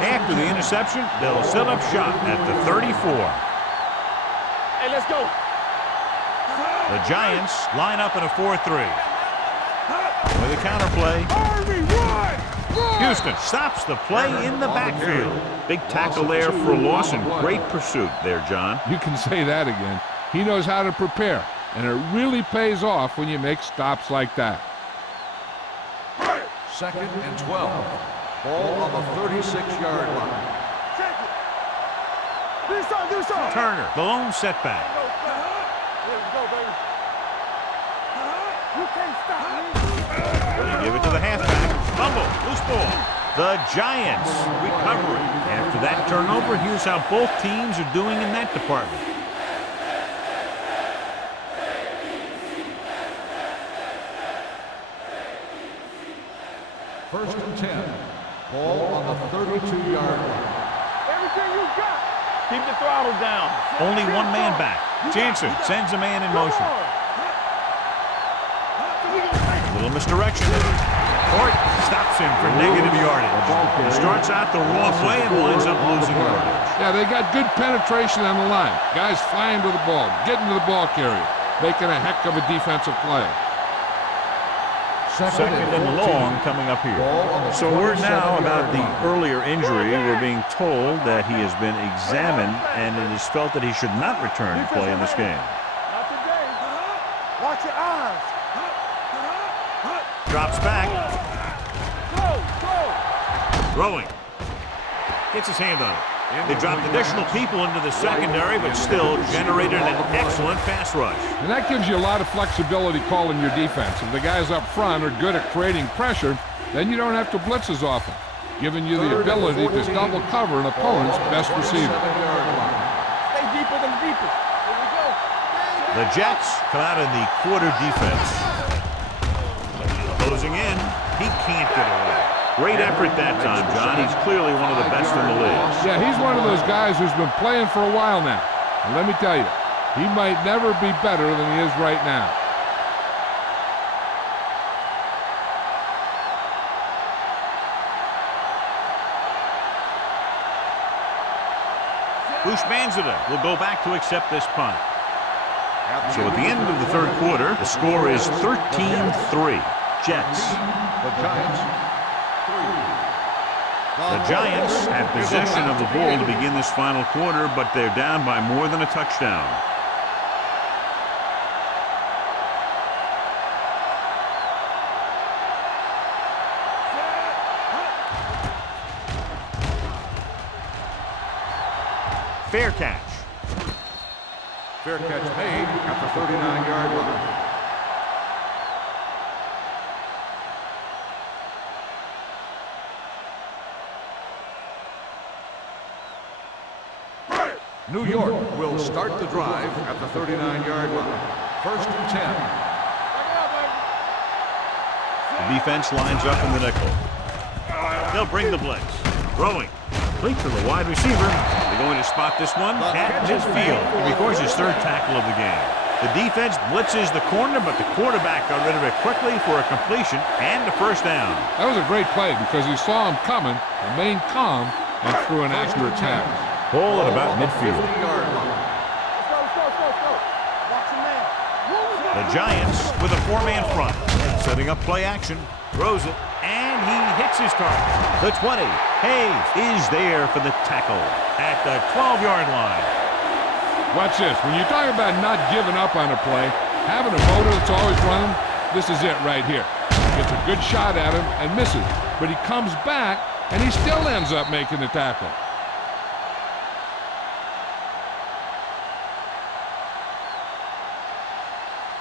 After the interception, they'll set up shop at the 34. Hey, let's go. The Giants line up in a 4-3. With a counterplay. Harvey, run. Houston stops the play in the backfield. Big tackle there for a loss and great pursuit there, John. You can say that again. He knows how to prepare, and it really pays off when you make stops like that. Second and 12. Ball on the 36-yard line. Check it. Do something. Turner, the lone setback. Here we go, baby. You can't stop me. They give it to the halfback. Fumble, loose ball. The Giants recovering. After that turnover, here's how both teams are doing in that department. First and 10. Ball on the 32-yard line. Everything you got. Keep the throttle down. Only one man back. Jansen sends a man in motion. A little misdirection. Or stops him for negative yardage. He starts out the wrong way and winds up losing yardage. Yeah, they got good penetration on the line. Guys flying to the ball, getting to the ball carrier, making a heck of a defensive play. Second and long coming up here. So word now about the earlier injury. We're being told that he has been examined and it is felt that he should not return to play in this game. Not today. Watch your eyes. Drops back. Go. Throwing. Gets his hand on it. They dropped additional people into the secondary, but still generated an excellent pass rush. And that gives you a lot of flexibility calling your defense. If the guys up front are good at creating pressure, then you don't have to blitz as often, giving you the ability to double cover an opponent's best receiver. Stay deeper than the deepest. Here we go. The Jets come out in the quarter defense. Closing in, he can't get away. Great effort that time, John. He's clearly one of the best in the league. Yeah, he's one of those guys who's been playing for a while now. And let me tell you, he might never be better than he is right now. Bushmanzada will go back to accept this punt. So at the end of the third quarter, the score is 13-3. Jets. The Giants have possession of the ball to begin this final quarter, but they're down by more than a touchdown. Fair catch. Fair catch made at the 39-yard line. New York will start the drive at the 39-yard line. First and 10. The defense lines up in the nickel. They'll bring the blitz. Throwing. Complete to the wide receiver. They're going to spot this one at midfield. He records his third tackle of the game. The defense blitzes the corner, but the quarterback got rid of it quickly for a completion and a first down. That was a great play because he saw him coming, remained calm, and threw an accurate pass. Ball at about midfield. Let's go. Watch your man. The Giants with a four-man front. Setting up play action. Throws it. And he hits his target. The 20. Hayes is there for the tackle at the 12-yard line. Watch this. When you're talking about not giving up on a play, having a motor that's always running, this is it right here. Gets a good shot at him and misses. But he comes back, and he still ends up making the tackle.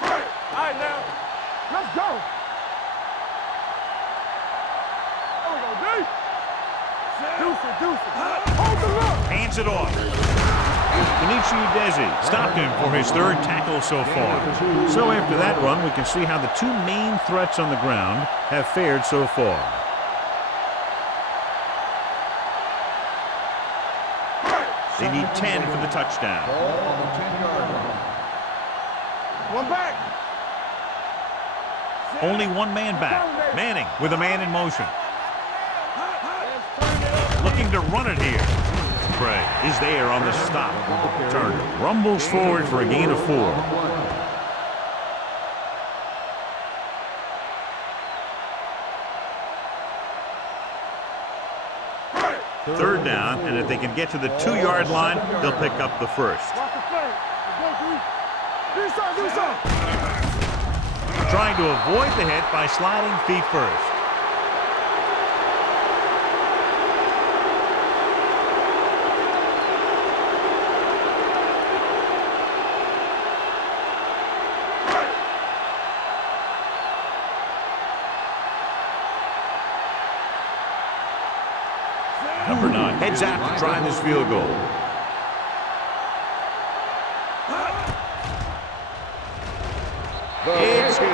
All right, now. Let's go. There we go, D. Deuce it. Hold the look. Hands it off. Desi stopped him for his third tackle so far. So after that run, we can see how the two main threats on the ground have fared so far. They need 10 for the touchdown. One back. Only one man back. Manning with a man in motion. Looking to run it here. Craig is there on the stop. Turner rumbles forward for a gain of 4. Third down, and if they can get to the 2-yard line, they'll pick up the first. Trying to avoid the hit by sliding feet first. Number 9 heads out to try this field goal. It's good.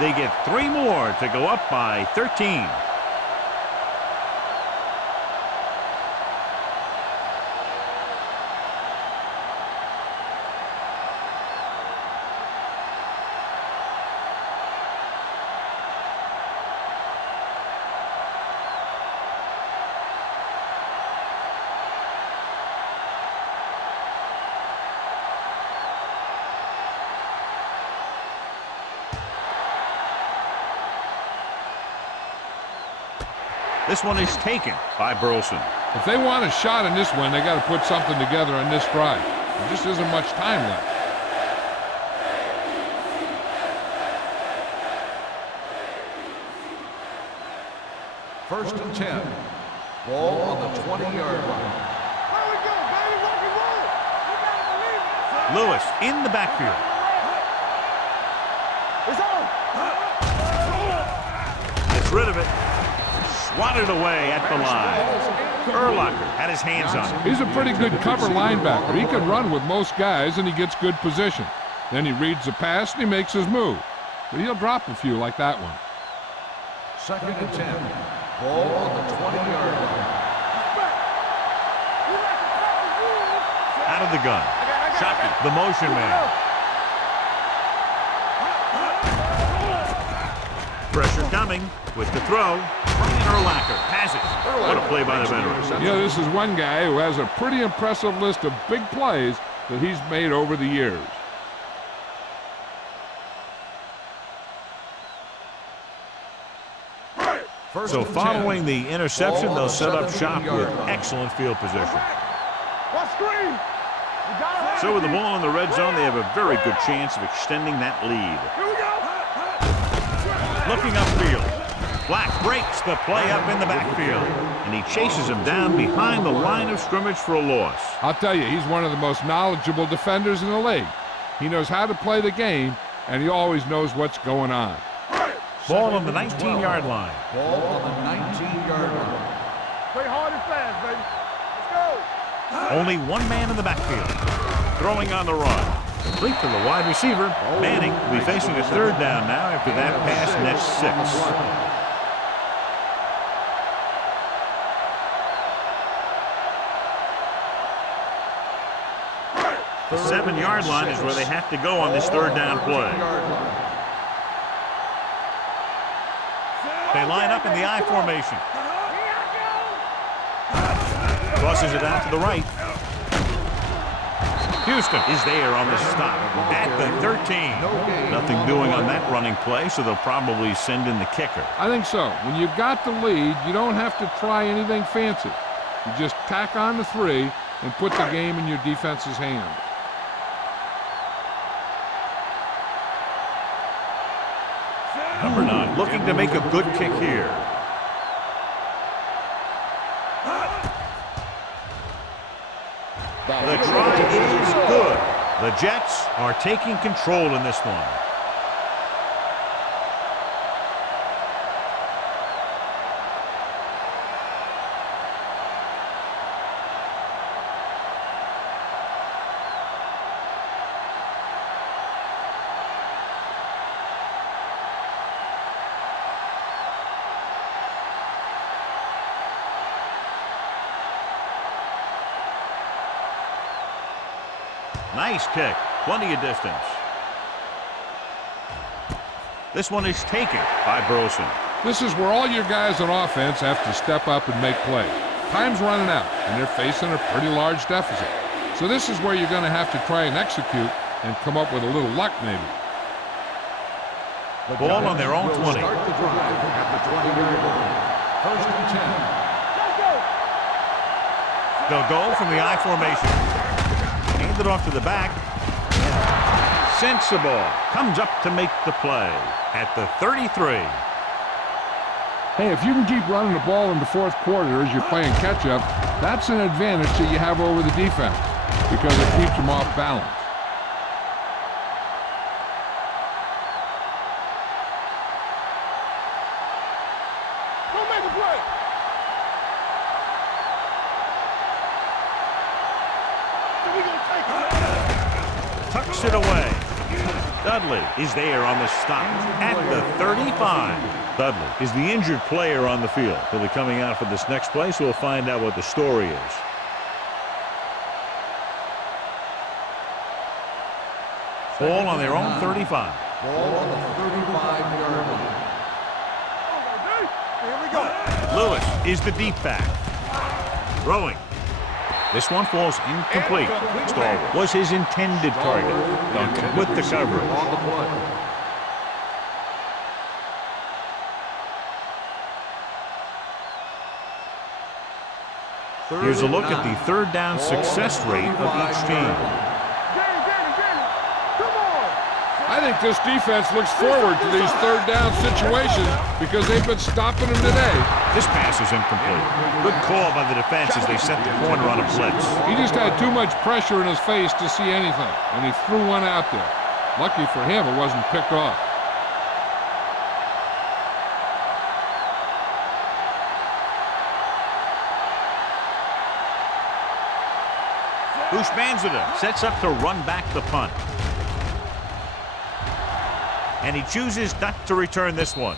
They get 3 more to go up by 13. This one is taken by Burleson. If they want a shot in this one, they got to put something together on this drive. There just isn't much time left. First and 10. Ball on the 20-yard line. There we go, baby. Rock and roll. You gotta believe it. Lewis in the backfield. It's on. Gets rid of it. Swatted away at the line. Urlacher had his hands on it. He's a pretty good cover linebacker. He can run with most guys, and he gets good position. Then he reads the pass, and he makes his move. But he'll drop a few like that one. Second and 10. Ball on the 20-yard line. Out of the gun. Shockey, the motion man. Pressure coming with the throw. Brian Urlacher has it. What a play by the veteran. You know, this is one guy who has a pretty impressive list of big plays that he's made over the years. So following the interception, they'll set up shop with excellent field position. So with the ball in the red zone, they have a very good chance of extending that lead. Looking upfield. Black breaks the play up in the backfield, and he chases him down behind the line of scrimmage for a loss. I'll tell you, he's one of the most knowledgeable defenders in the league. He knows how to play the game, and he always knows what's going on. Ball on the 19-yard line. Ball on the 19-yard line. Play hard and fast, baby. Let's go. Only one man in the backfield. Throwing on the run. Complete to the wide receiver. Manning will be facing a third down now after that pass nets 6. The 7-yard line is where they have to go on this third down play. They line up in the I formation. Crosses it out to the right. Houston is there on the stop at the 13. Nothing doing on that running play, so they'll probably send in the kicker. I think so. When you've got the lead, you don't have to try anything fancy. You just tack on the 3 and put the game in your defense's hands. Number 9 looking to make a good kick here. The try is good. The Jets are taking control in this one. Nice kick. Plenty of distance. This one is taken by Burleson. This is where all your guys on offense have to step up and make plays. Time's running out, and they're facing a pretty large deficit. So this is where you're going to have to try and execute and come up with a little luck maybe. The ball on their own 20. Start the drive at the 20-yard line. First and 10. They'll go from the I formation. Hand it off to the back. Sensible comes up to make the play at the 33. Hey, if you can keep running the ball in the fourth quarter as you're playing catch-up, that's an advantage that you have over the defense because it keeps them off balance. Go make a play. We gonna take it. Tucks it away. Dudley is there on the stop at the 35. Dudley is the injured player on the field. He'll be coming out for this next play, so we'll find out what the story is. Ball on their own 35. Ball on the 35-yard line. Here we go. Lewis is the deep back. Throwing. This one falls incomplete. Stallworth was his intended target. Duncan with the coverage. On the play. Here's a look at the third down success rate of each team. I think this defense looks forward to these third down situations because they've been stopping them today. This pass is incomplete. Good call by the defense as they set the corner on a blitz. He just had too much pressure in his face to see anything, and he threw one out there. Lucky for him, it wasn't picked off. Bushmanzada sets up to run back the punt. And he chooses not to return this one.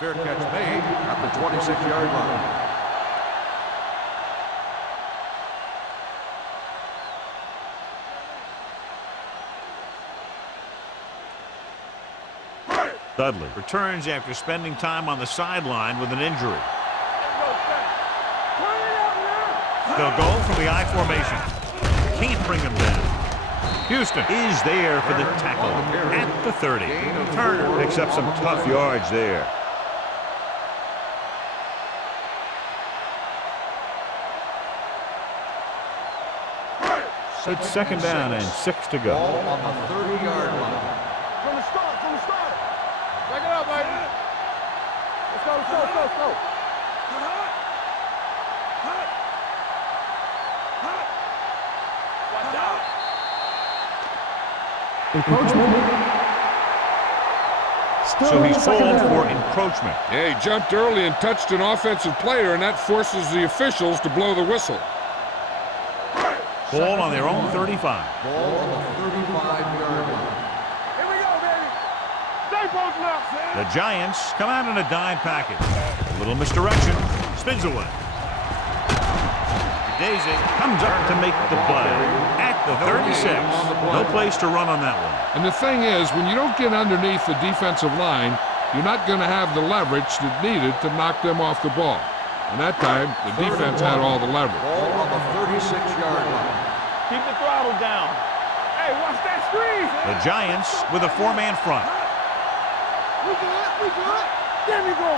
Fair catch made at the 26-yard line. Dudley returns after spending time on the sideline with an injury. They'll go from the I formation. Can't bring him down. Houston is there for the tackle at the 30. Turner picks up some tough yards there. It's second down and 6 to go. Ball on the 30-yard line. From the start. Back it up, baby. Let's go. Watch out. Encroachment. So he's called for encroachment. Yeah, he jumped early and touched an offensive player, and that forces the officials to blow the whistle. Ball on their own 35. Ball on the 35-yard line. Here we go, baby. Stay posted up. The Giants come out in a dime package. A little misdirection. Spins away. Daisy comes up to make the play at the 36. No place to run on that one. And the thing is, when you don't get underneath the defensive line, you're not going to have the leverage that needed to knock them off the ball. And that time, the defense had all the leverage. Ball on the 36-yard line. Keep the throttle down. Hey, watch that screen. The Giants with a four-man front. We good. There we go.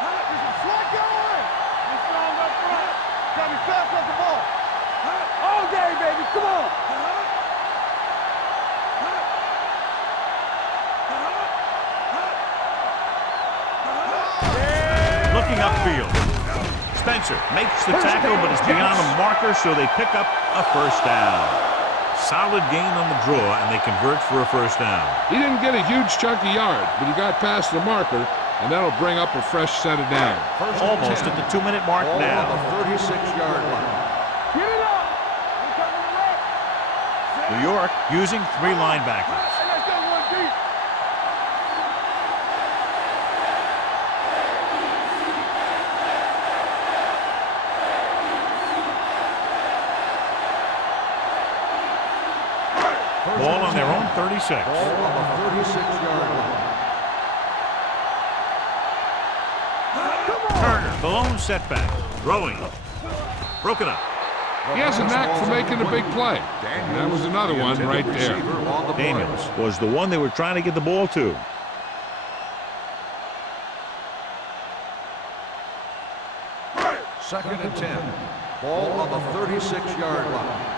There's a slot going. We're strong up front. Gotta be fast off the ball. All day, baby. Come on. Looking upfield. Spencer makes the tackle, but is beyond the marker, so they pick up a first down. Solid gain on the draw, and they convert for a first down. He didn't get a huge chunk of yards, but he got past the marker, and that'll bring up a fresh set of downs. Almost at the 2-minute mark Ball now. on the 36-yard line. Get it up. We're coming to left. New York using 3 linebackers. Hey, let's go one deep. Ball on their own 36. Ball on the 36-yard line. Turner, the lone setback. Throwing. Broken up. He has a knack for making a big play. And that was another one right there. Daniels was the one they were trying to get the ball to. Second and 10. Ball on the 36-yard line.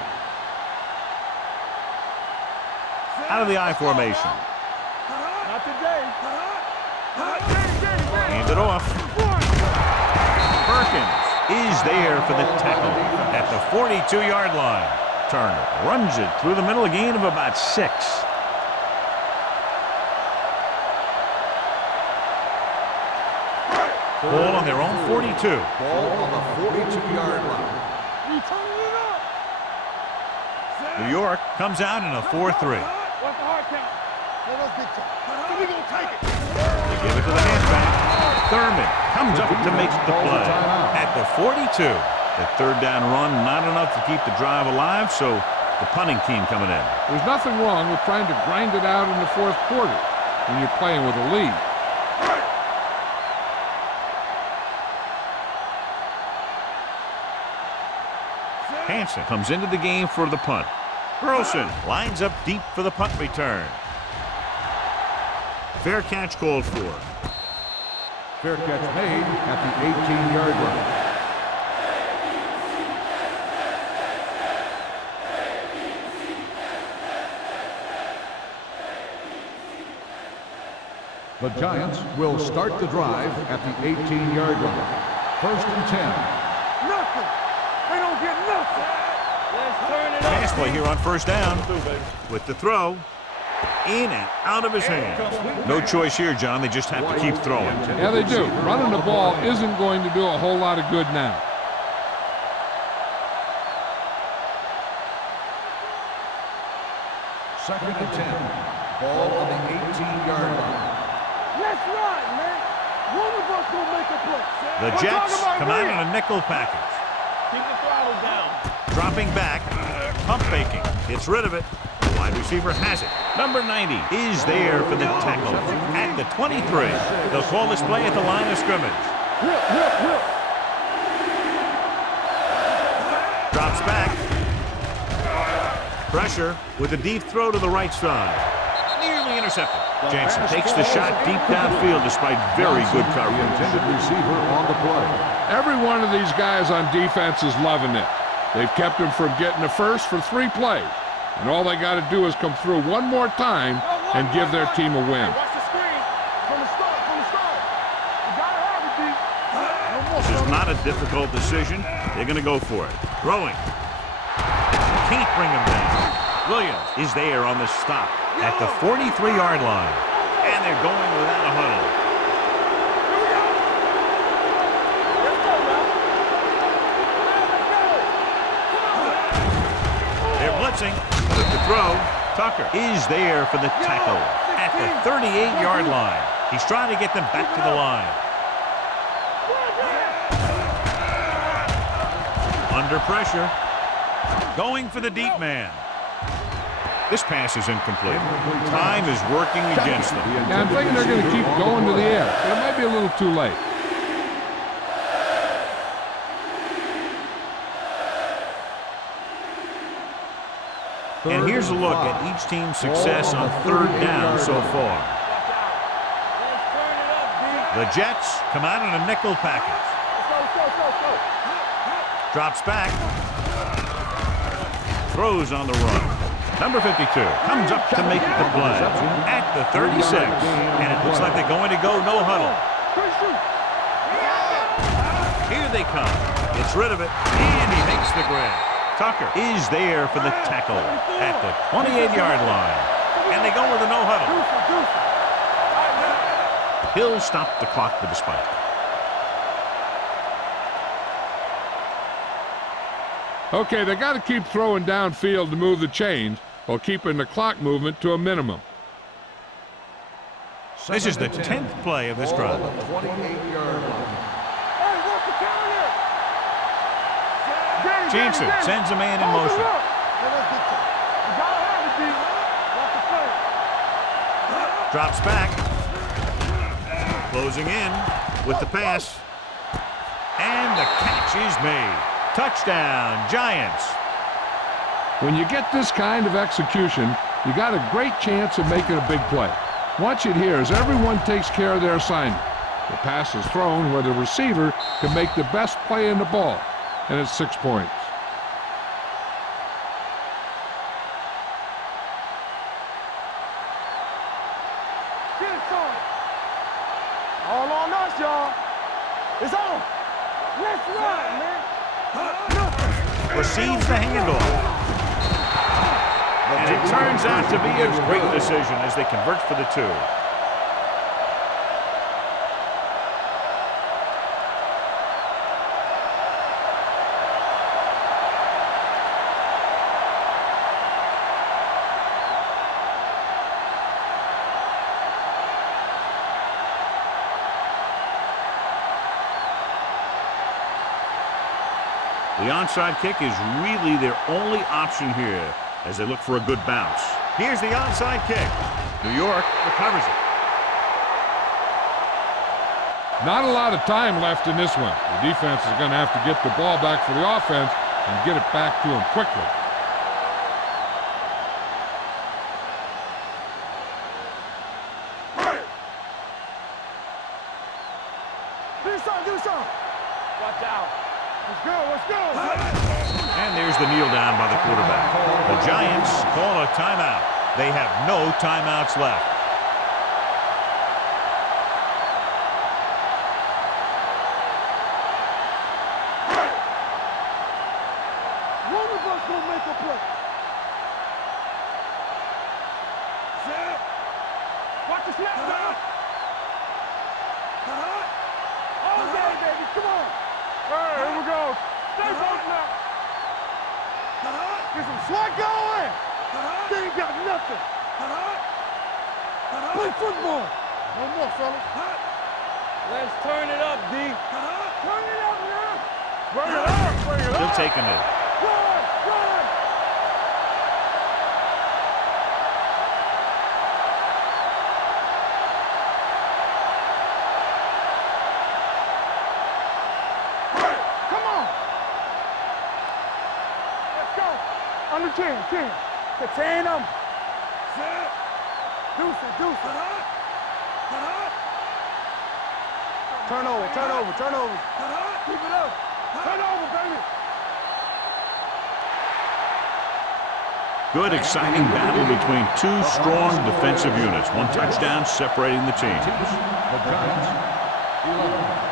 Out of the I formation. Not today. Hand it off. Perkins is there for the tackle at the 42-yard line. Turner runs it through the middle, a gain of about 6. Ball on their own 42. Ball on the 42-yard line. We turning it up. New York comes out in a 4-3. What's the hard count? Let us get to it. So we gonna take it. They give it to the halfback. Thurman comes up to make the play at the 42. The third down run, not enough to keep the drive alive, so the punting team coming in. There's nothing wrong with trying to grind it out in the fourth quarter when you're playing with a lead. Hansen comes into the game for the punt. Burleson lines up deep for the punt return. Fair catch called for. Fair catch made at the 18-yard line. The Giants will start the drive at the 18-yard line. 1st and 10. Nothing. They don't get nothing. Let's turn it up. Pass play here on 1st down. With the throw. In and out of his hand. No choice here, John. They just have to keep throwing. Yeah, they do. Running the ball isn't going to do a whole lot of good now. Second and 10. Ball on the 18-yard line. Let's run, man. One of us will make a play. The Jets come out in a nickel package. Keep the throttle down. Dropping back. Pump faking. Gets rid of it. The wide receiver has it. Number 90 is there for the tackle at the 23. They'll call this play at the line of scrimmage. Drops back. Pressure with a deep throw to the right side. Nearly intercepted. Jansen takes the shot deep downfield despite very good coverage. Intended receiver on the play. Every one of these guys on defense is loving it. They've kept him from getting a first for 3 plays. And all they got to do is come through one more time and give their team a win. Watch the screen. From the start. You gotta have it, D. This is not a difficult decision. They're going to go for it. Throwing. Can't bring him down. Williams is there on the stop at the 43-yard line. And they're going without a huddle. They're blitzing. With the throw, Tucker is there for the tackle at the 38-yard line. He's trying to get them back to the line. Under pressure. Going for the deep man. This pass is incomplete. Time is working against them. Yeah, I'm thinking they're going to keep going to the air, but it might be a little too late. And here's a look at each team's success on 3rd down so far. The Jets come out in a nickel package. Drops back. Throws on the run. Number 52 comes up to make the play at the 36. And it looks like they're going to go no huddle. Here they come. Gets rid of it. And he makes the grab. Tucker is there for the tackle at the 28-yard line. And they go with a no huddle. He'll stop the clock with a spike. Okay, they got to keep throwing downfield to move the chains while keeping the clock movement to a minimum. This is the 10th play of this drive. Jansen sends a man in motion. Drops back. Closing in with the pass. And the catch is made. Touchdown, Giants. When you get this kind of execution, you got a great chance of making a big play. Watch it here as everyone takes care of their assignment. The pass is thrown where the receiver can make the best play in the ball, and it's 6 points. All on us, y'all. It's on. Let's run, man. Receives the handoff. And it turns out to be a great decision as they convert for the 2. The onside kick is really their only option here as they look for a good bounce. Here's the onside kick. New York recovers it. Not a lot of time left in this one. The defense is going to have to get the ball back for the offense and get it back to them quickly. Do something. Watch out. Let's go. Let's go. And there's the kneel down by the quarterback. The Giants call a timeout. They have no timeouts left. One of us gonna make a play. Set. Watch the snap now. All day, baby. Come on. All right, here we go. Stay focused now. Get some swag going. They ain't got nothing. Play football. No more, fellas. Let's turn it up, D. Turn it up now. Bring it up. Bring it up. Still taking it. Run. Run. Come on. Let's go. Under 10. Contain them. Set. Deuce it. Turnover. Keep it up. Turnover, baby. Good, exciting battle between two strong defensive units. One touchdown separating the teams. The Giants, 11.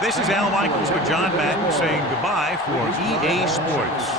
This is Al Michaels with John Madden saying goodbye for EA Sports.